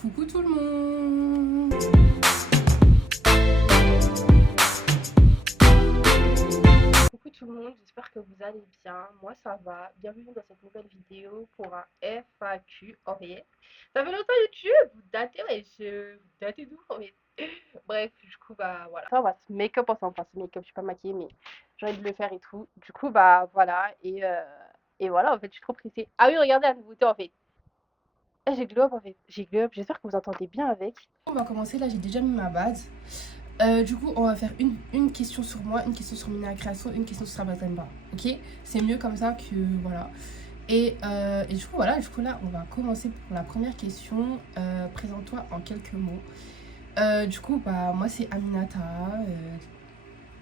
Coucou tout le monde. Coucou tout le monde, j'espère que vous allez bien. Moi ça va. Bienvenue dans cette nouvelle vidéo pour un FAQ. Oh yeah. Ça fait longtemps YouTube, vous datez, ouais, vous datez d'où en fait. Bref, du coup bah voilà. Ça, on va se make-up ensemble. Enfin, c'est make-up, je suis pas maquillée, mais j'ai envie de le faire et tout. Du coup bah voilà. Et voilà, en fait, je suis trop pressée. Ah oui, regardez la nouveauté en fait. Ah, j'ai glow up en fait. J'ai glow up. J'espère que vous entendez bien avec. On va commencer. Là, j'ai déjà mis ma base. Du coup, on va faire une question sur moi, une question sur Mina Création, une question sur Sabatemba. Ok? C'est mieux comme ça que voilà. Et du coup, voilà. Du coup, là, on va commencer pour la première question. Présente-toi en quelques mots. Du coup, bah, moi, c'est Aminata,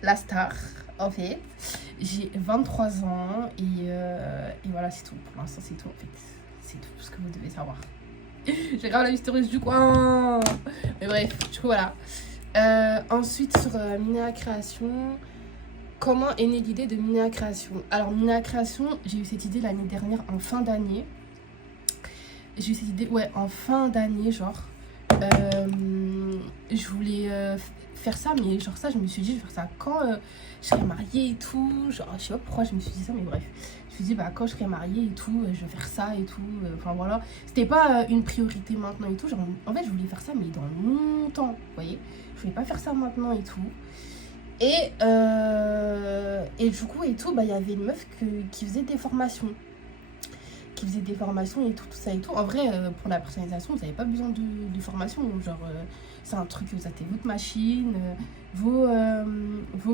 la star, en fait. J'ai 23 ans et voilà, c'est tout. Pour l'instant, c'est tout en fait. C'est tout ce que vous devez savoir. J'ai grave la mystérieuse du coin. Mais bref, du coup, voilà. Ensuite, sur Mina Création, comment est née l'idée de Mina Création? Alors, Mina Création, j'ai eu cette idée l'année dernière, en fin d'année. J'ai eu cette idée, ouais, en fin d'année, genre. Je voulais faire ça, mais genre ça, je me suis dit, je vais faire ça quand je serai mariée et tout. Genre, je sais pas pourquoi je me suis dit ça, mais bref. Je me suis dit, bah, quand je serai mariée et tout, je vais faire ça et tout. Enfin, voilà. C'était pas une priorité maintenant et tout. Genre, en fait, je voulais faire ça, mais dans longtemps, vous voyez. Je voulais pas faire ça maintenant et tout. Et du coup, et tout, bah, il y avait une meuf qui faisait des formations. Qui faisait des formations et tout ça et tout. En vrai, pour la personnalisation, vous n'avez pas besoin de formation. Genre, c'est un truc, vous achetez votre machine, vos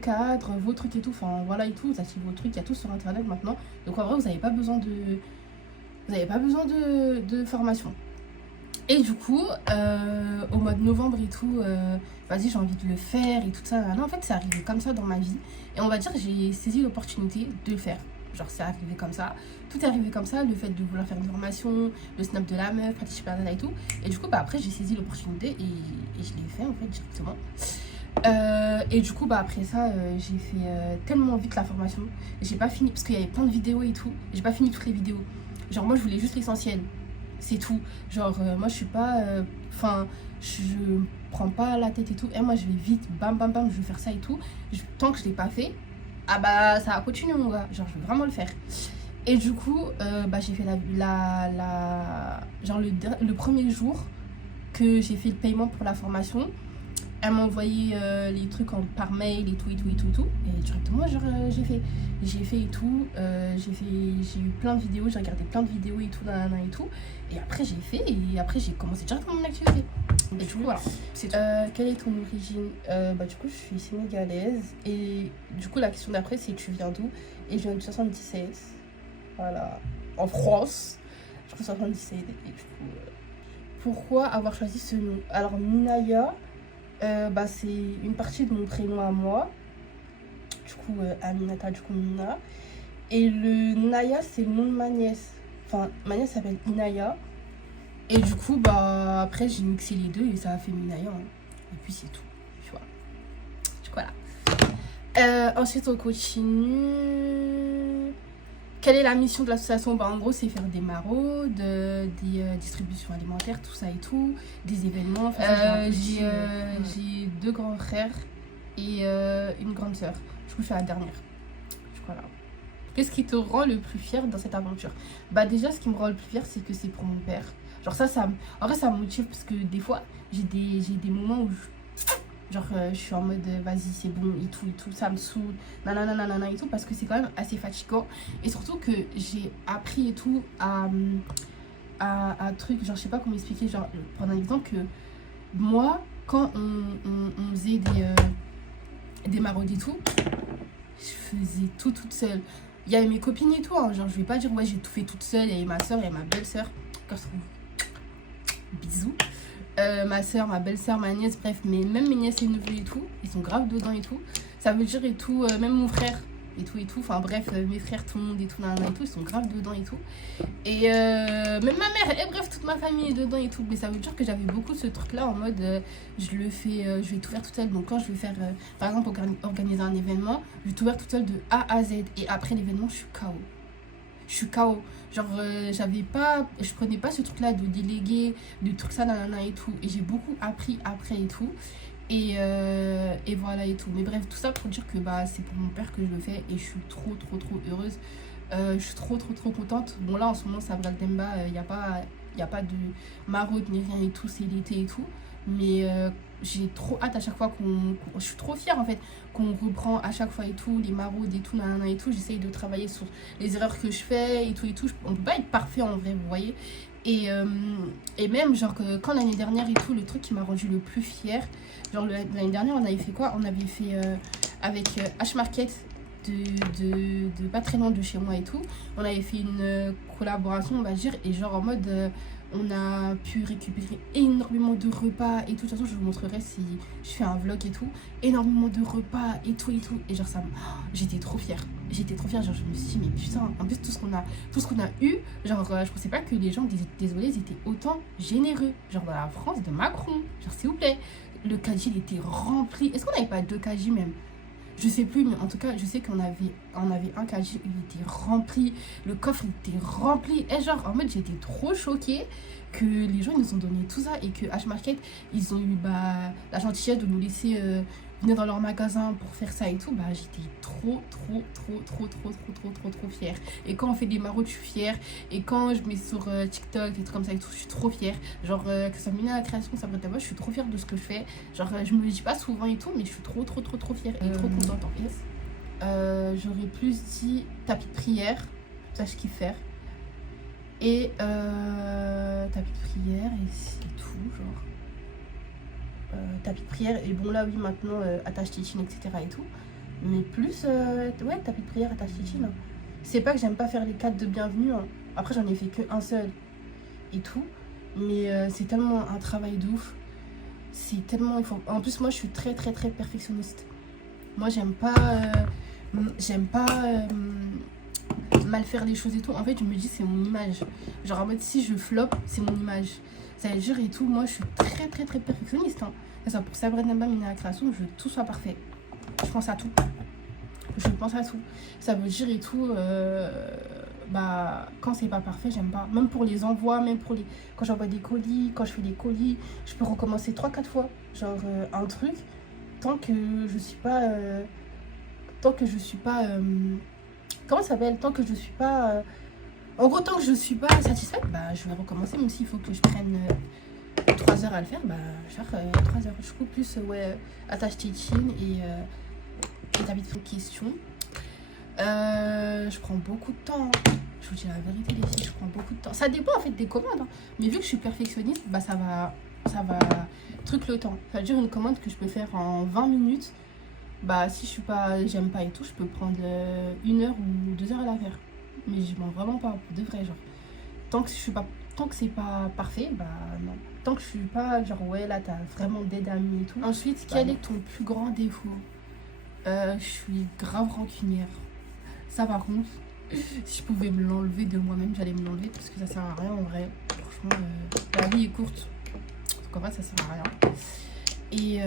cadres, vos trucs et tout. Enfin, voilà et tout. Vous achetez vos trucs, il y a tout sur Internet maintenant. Donc, en vrai, vous n'avez pas besoin de formation. Et du coup, au mois de novembre et tout, vas-y, j'ai envie de le faire et tout ça. Là, en fait, c'est arrivé comme ça dans ma vie. Et on va dire, j'ai saisi l'opportunité de le faire. Genre, c'est arrivé comme ça. Tout est arrivé comme ça. Le fait de vouloir faire une formation, le snap de la meuf, Pratique Super Nana et tout. Et du coup, bah, après, j'ai saisi l'opportunité et je l'ai fait, en fait, directement. Et du coup, bah, après ça, j'ai fait tellement vite la formation. J'ai pas fini, parce qu'il y avait plein de vidéos et tout. J'ai pas fini toutes les vidéos. Genre, moi, je voulais juste l'essentiel. C'est tout. Genre, moi, je suis pas... Enfin, je prends pas la tête et tout. Et moi, je vais vite, bam, bam, bam, je vais faire ça et tout. Tant que je l'ai pas fait, ah bah, ça va continuer, mon gars. Genre, je vais vraiment le faire. Et du coup, bah, j'ai fait genre, le premier jour que j'ai fait le paiement pour la formation, elle m'a envoyé les trucs par mail et tout et tout et tout et tout. Et directement, genre, j'ai fait et tout. J'ai eu plein de vidéos, j'ai regardé plein de vidéos et tout, nanana et tout. Et après, j'ai fait et après, j'ai commencé directement mon activité. Et du coup, voilà. Quelle est ton origine? Bah, du coup, je suis sénégalaise. Et du coup, la question d'après, c'est tu viens d'où? Et je viens de 77. Voilà. En France. Je suis 77. Et du coup, pourquoi avoir choisi ce nom? Alors, Minaya. Bah, c'est une partie de mon prénom à moi. Du coup, Aminata, du coup, Mina. Et le Naya, c'est le nom de ma nièce. Enfin, ma nièce s'appelle Inaya. Et du coup, bah, après, j'ai mixé les deux et ça a fait Minaya. Hein. Et puis, c'est tout. Tu vois. Du coup, voilà. Ensuite, on continue. Quelle est la mission de l'association? Bah, en gros, c'est faire des maraudes, des distributions alimentaires, tout ça et tout, des événements. Enfin, j'ai deux grands frères et une grande sœur. Du coup, je suis la dernière. Du coup, voilà. Qu'est-ce qui te rend le plus fier dans cette aventure? Bah, déjà, ce qui me rend le plus fier, c'est que c'est pour mon père. Genre, en vrai, ça me motive parce que des fois, j'ai des moments où genre, je suis en mode, vas-y, c'est bon, et tout, ça me saoule, nanana, et tout, parce que c'est quand même assez fatigant. Et surtout que j'ai appris et tout à truc, genre, je sais pas comment expliquer, genre, prendre un exemple que moi, quand on faisait des maraudes et tout, je faisais tout toute seule. Il y avait mes copines et tout, hein, genre, je vais pas dire, ouais, j'ai tout fait toute seule, il y avait ma soeur, il y avait ma belle-sœur, bisous. Ma soeur, ma belle-sœur, ma nièce, bref, mais même mes nièces et neveux et tout, ils sont grave dedans et tout. Ça veut dire et tout, même mon frère et tout, enfin bref, mes frères, tout le monde et tout, nanana et tout, ils sont grave dedans et tout. Et même ma mère, et bref, toute ma famille est dedans et tout. Mais ça veut dire que j'avais beaucoup ce truc-là en mode, je le fais, je vais tout faire toute seule. Donc quand je vais faire, par exemple, organiser un événement, je vais tout faire toute seule de A à Z. Et après l'événement, je suis KO. je suis KO. Genre, je prenais pas ce truc-là de déléguer, de trucs ça, nanana et tout. Et j'ai beaucoup appris après et tout. Et voilà et tout. Mais bref, tout ça pour dire que bah, c'est pour mon père que je le fais et je suis trop, trop, trop heureuse. Je suis trop, trop, trop contente. Bon, là, en ce moment, Sabra Demba, il n'y a pas, y a pas de maraude ni rien et tout, c'est l'été et tout. Mais j'ai trop hâte à chaque fois je suis trop fière en fait, qu'on reprend à chaque fois et tout, les maraudes et tout, nanana et tout. J'essaye de travailler sur les erreurs que je fais et tout et tout. On peut pas être parfait en vrai, vous voyez. Et même, genre, quand l'année dernière et tout, le truc qui m'a rendu le plus fière, genre l'année dernière, on avait fait quoi? On avait fait avec H-Market de pas très loin de chez moi et tout. On avait fait une collaboration, on va dire, et genre en mode, on a pu récupérer énormément de repas et tout. De toute façon, je vous montrerai si je fais un vlog et tout. Énormément de repas et tout et tout. Et genre, j'étais trop fière. J'étais trop fière. Genre, je me suis dit, mais putain, en plus, tout ce qu'on a eu, genre, je pensais pas que les gens, désolé, ils étaient autant généreux. Genre, dans la France de Macron. Genre, s'il vous plaît. Le caddie, il était rempli. Est-ce qu'on n'avait pas 2 caddies même? Je sais plus, mais en tout cas, je sais qu'on avait un caddie, il était rempli, le coffre il était rempli. Et genre, en mode, j'étais trop choquée que les gens ils nous ont donné tout ça et que H-Market, ils ont eu bah, la gentillesse de nous laisser venir dans leur magasin pour faire ça et tout. Bah, j'étais trop, trop, trop, trop, trop, trop, trop, trop, trop fière. Et quand on fait des maraudes, je suis fière. Et quand je mets sur TikTok, des trucs comme ça et tout, je suis trop fière. Genre, que ça mène à la création, ça brûle, je suis trop fière de ce que je fais. Genre, je me le dis pas souvent et tout, mais je suis trop, trop, trop, trop fière et trop contente en fait. J'aurais plus dit tapis de prière, ça je kiffe faire. Et tapis de prière et c'est tout, genre. Tapis de prière, et bon là oui maintenant attache tétine etc et tout. Mais plus, ouais, tapis de prière, attache tétine. Hein. C'est pas que j'aime pas faire les 4 de bienvenue, hein. Après j'en ai fait que un seul et tout. Mais c'est tellement un travail de ouf. C'est tellement... En plus moi je suis très très très perfectionniste. Moi j'aime pas mal faire les choses et tout. En fait je me dis c'est mon image. Genre en mode si je flop c'est mon image. Ça veut dire et tout, moi je suis très très très perfectionniste. Hein. Ça, pour Sabra Demba Mina la création, je veux que tout soit parfait. Je pense à tout. Je pense à tout. Ça veut dire et tout, bah quand c'est pas parfait, j'aime pas. Même pour les envois, même pour les. Quand j'envoie des colis, quand je fais des colis, je peux recommencer 3-4 fois. Genre un truc, tant que je suis pas. Comment ça s'appelle? Tant que je suis pas. En gros, tant que je suis pas satisfaite, bah je vais recommencer, même s'il faut que je prenne 3 heures à le faire, bah genre 3 heures. Je coupe plus, ouais, attache tétine et t'habites une question. Je prends beaucoup de temps. Hein. Je vous dis la vérité, les filles, je prends beaucoup de temps. Ça dépend en fait des commandes. Hein. Mais vu que je suis perfectionniste, bah ça va truc le temps. Ça veut dire une commande que je peux faire en 20 minutes. Bah si je suis pas, j'aime pas et tout, je peux prendre 1 heure ou 2 heures à la faire. Mais je mens vraiment pas, de vrai, genre. Tant que c'est pas parfait, bah non. Tant que je suis pas, genre, ouais, là, t'as vraiment des amis et tout. Ensuite, quel est ton plus grand défaut? Je suis grave rancunière. Ça, par contre, si je pouvais me l'enlever de moi-même, j'allais me l'enlever parce que ça sert à rien, en vrai. Franchement, la vie est courte. Donc, en vrai, ça sert à rien. Et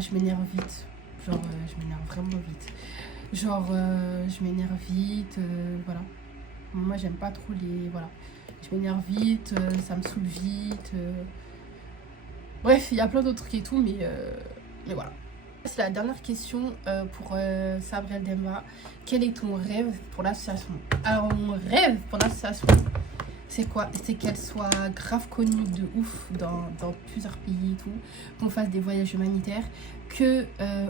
je m'énerve vite. Genre, je m'énerve vraiment vite. Genre, je m'énerve vite, voilà. Moi, j'aime pas trop les... Voilà. Je m'énerve vite, ça me saoule vite. Bref, il y a plein d'autres trucs et tout, mais voilà. C'est la dernière question pour Sabra Demba. Quel est ton rêve pour l'association? Alors, mon rêve pour l'association, c'est quoi? C'est qu'elle soit grave connue de ouf dans plusieurs pays et tout, qu'on fasse des voyages humanitaires, que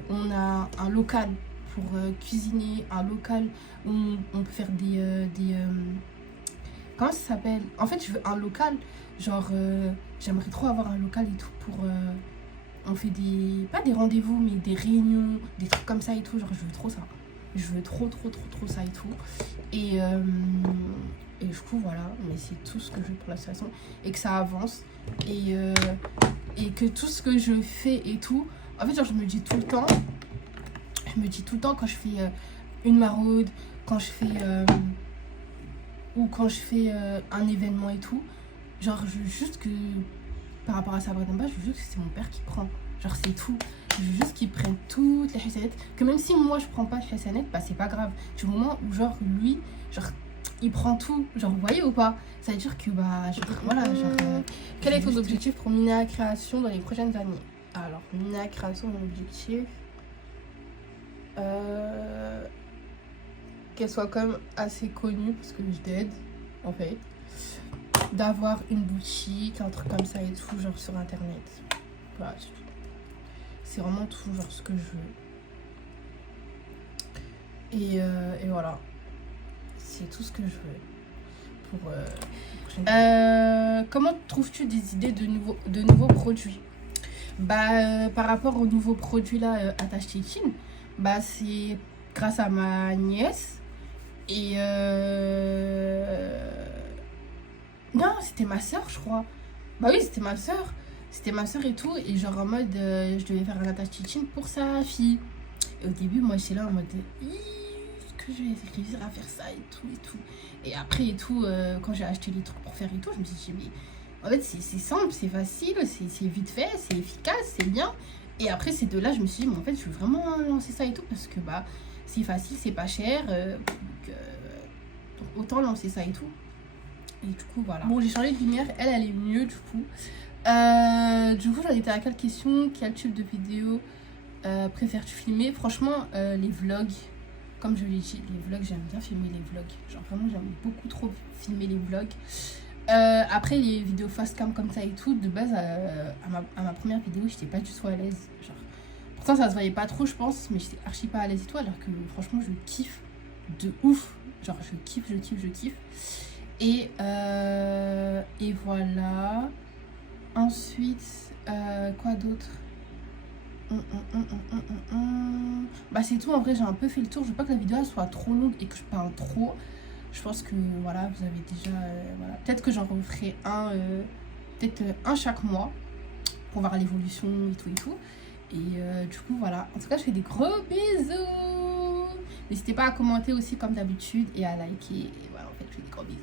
on a un local pour cuisiner, un local où on peut faire des comment ça s'appelle? En fait, je veux un local, genre j'aimerais trop avoir un local et tout pour on fait pas des rendez-vous mais des réunions, des trucs comme ça et tout, genre je veux trop ça. Je veux trop ça et tout. Et du coup voilà, mais c'est tout ce que je veux pour l'association et que ça avance et que tout ce que je fais et tout, en fait genre je me dis tout le temps quand je fais une maraude, quand je fais ou quand je fais un événement et tout, genre je veux juste que par rapport à Sabra Demba, je veux juste que c'est mon père qui prend, genre c'est tout. Je veux juste qu'il prenne toutes les hasanettes, que même si moi je prends pas de hasanettes, bah c'est pas grave, du moment où genre lui, genre il prend tout. Genre, vous voyez ou pas? Ça veut dire que, bah, voilà, genre... quel est ton objectif pour Mina Création dans les prochaines années? Alors, Mina Création, mon objectif... qu'elle soit quand même assez connue, parce que je t'aide, en fait. D'avoir une boutique, un truc comme ça et tout, genre sur Internet. Voilà, c'est tout. C'est vraiment tout, genre, ce que je veux. Et voilà. C'est tout ce que je veux. Pour comment trouves-tu des idées de nouveaux produits? Bah, par rapport aux nouveaux produits là, Attache Tétine, bah, c'est grâce à ma nièce. Et non, c'était ma soeur, je crois. Bah oui, c'était ma soeur. C'était ma soeur et tout. Et genre en mode, je devais faire un Attache Tétine pour sa fille. Et au début, moi, j'étais là en mode, est-ce que je vais réussir à faire ça et tout et tout. Et après et tout, quand j'ai acheté les trucs pour faire et tout, je me suis dit, mais en fait, c'est simple, c'est facile, c'est vite fait, c'est efficace, c'est bien. Et après, c'est de là, je me suis dit, mais en fait, je veux vraiment lancer ça et tout parce que bah, c'est facile, c'est pas cher. Donc, autant lancer ça et tout. Et du coup, voilà. Bon, j'ai changé de lumière, elle est mieux du coup. J'en étais à quelle question? Quel type de vidéo préfères-tu filmer? Franchement, les vlogs, comme je l'ai dit, les vlogs, j'aime bien filmer les vlogs. Genre vraiment, j'aime beaucoup trop filmer les vlogs. Après, les vidéos fast cam comme ça et tout, de base, à ma première vidéo, j'étais pas du tout à l'aise. Genre, pourtant, ça se voyait pas trop, je pense, mais j'étais archi pas à l'aise et tout, alors que franchement, je kiffe de ouf. Genre, je kiffe. Et voilà. Ensuite, quoi d'autre? Bah, c'est tout. En vrai, j'ai un peu fait le tour. Je veux pas que la vidéo elle soit trop longue et que je parle trop. Je pense que voilà, vous avez déjà. Voilà. Peut-être que j'en referai peut-être un chaque mois pour voir l'évolution et tout et tout. Et du coup, voilà. En tout cas, je fais des gros bisous. N'hésitez pas à commenter aussi comme d'habitude et à liker. Et voilà, en fait, je fais des gros bisous.